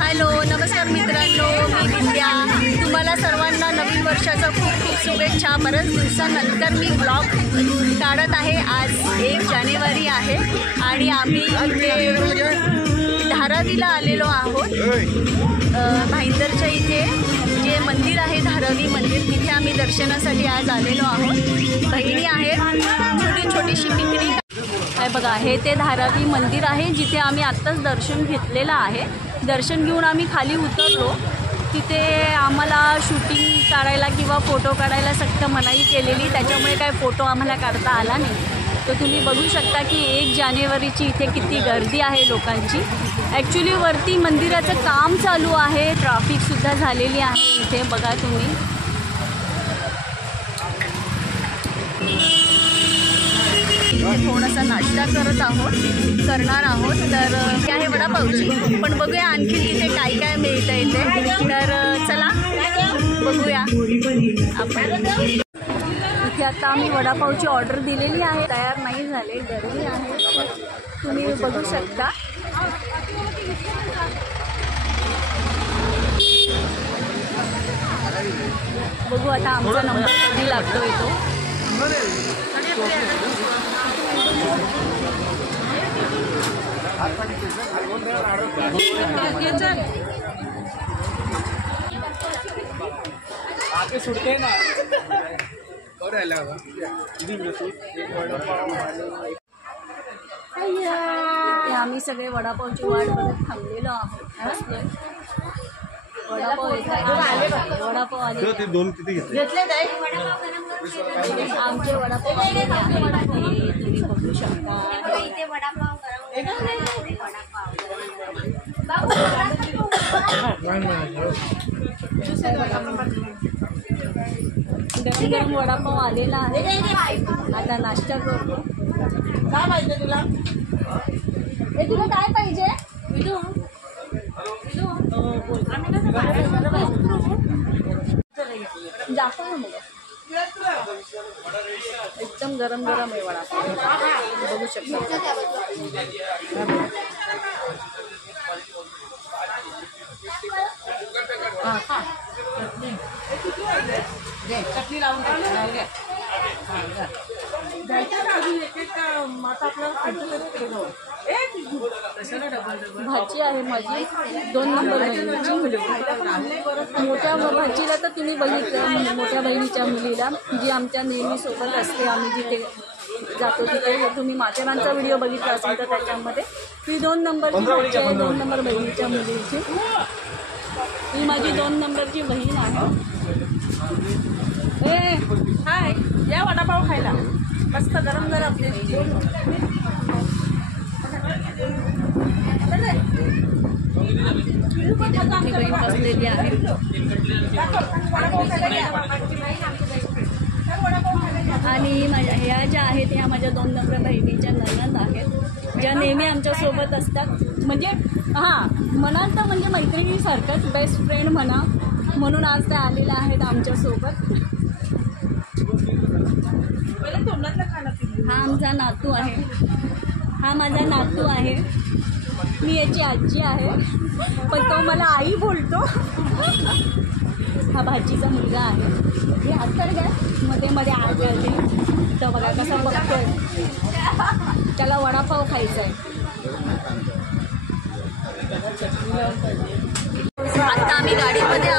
Hello नमस्कार मित्रांनो, मी विद्या. तुम्हाला सर्वांना नवीन वर्षाच्या खूप खूप शुभेच्छा. बऱ्याच दिवसानंतर मी ब्लॉग काढत आहे. आज 1 जानेवारी आहे आणि आम्ही इथे धारावीला आलेलो आहोत. भाईंदरच्या इथे जे मंदिर आहे धारावी मंदिर, तिथे आम्ही दर्शनासाठी आज आलेलो आहोत. बहिणी आहेत, छोटी छोटीशी पिकनिक आहे. बघा हे ते धारावी मंदिर आहे जिथे आम्ही आत्ताच दर्शन घेतलेलं आहे. दर्शन घेऊन आम्ही खाली उतरलो. तिथे आम्हाला शूटिंग काढायला किंवा फोटो काढायला सक्त मनाई केलेली, त्याच्यामुळे काय फोटो आम्हाला काढता आला नाही. तर तुम्ही बघू शकता की 1 जानेवारीची इथे किती गर्दी आहे लोकांची. ॲक्च्युली वरती मंदिराचं काम चालू आहे, ट्रॅफिकसुद्धा झालेली आहे इथे. बघा तुम्ही थोडासा नाश्ता करणार आहोत. तर हे आहे वडापावची, पण बघूया आणखी तिथे काय काय मिळतं इथे. तर चला बघूया आपण. इथे आता आम्ही वडापावची ऑर्डर दिलेली आहे, तयार नाही झाले, गर्दी आहे, तुम्ही बघू शकता. बघू आता आमचा नंबर कधी लागतोय तो. आगे सुटते ना आम्ही सगळे वडापावची वाट बघत थांबलेलो आहोत. वडापाव वडापाव आले, दोन किती घेतले आमचे वडापाव आलेले आहेत. तुम्ही बघू शकता. गरम गरम वडापाव आलेला आहे. आता नाश्ता करतो. काय पाहिजे तुला? तुला काय पाहिजे? जास्त एकदम गरम गरम आहे वडापाव, बघू शकता. चटणी लावून भाजी आहे माझी 2 नंबर बहिणीची. मोठ्या भाजीला तर तुम्ही बघितलं, मोठ्या बहिणीच्या मुलीला जी आमच्या नेहमी सोबत असते. आम्ही जिथे जातो तिथे तुम्ही माथेरानचा व्हिडिओ बघितला असेल तर त्याच्यामध्ये ही 2 नंबरची भाजी आहे. 2 नंबर बहिणीच्या मुलीची ही माझी 2 नंबरची बहीण आहे. हाय, या वडापाव खायला मस्त गरम गरम. बहीण बसलेली आहे. आणि माझ्या ह्या ज्या आहेत ह्या माझ्या 2 नंबर बहिणीच्या नणंद आहेत, ज्या नेहमी आमच्यासोबत असतात. म्हणजे म्हणाल तर म्हणजे मैत्रिणीसारखंच, बेस्ट फ्रेंड म्हणा, म्हणून आज त्या आलेल्या आहेत आमच्यासोबत. हा आमचा नातू आहे, हा माझा नातू आहे. मी याची आजी आहे, पण तो मला आई बोलतो. हा भाजीचा मुलगा आहे. हे आत्तर काय मध्ये मध्ये आग घालते तर बघा कसा बघतोय. त्याला वडापाव खायचा आहे. आता आम्ही गाडीमध्ये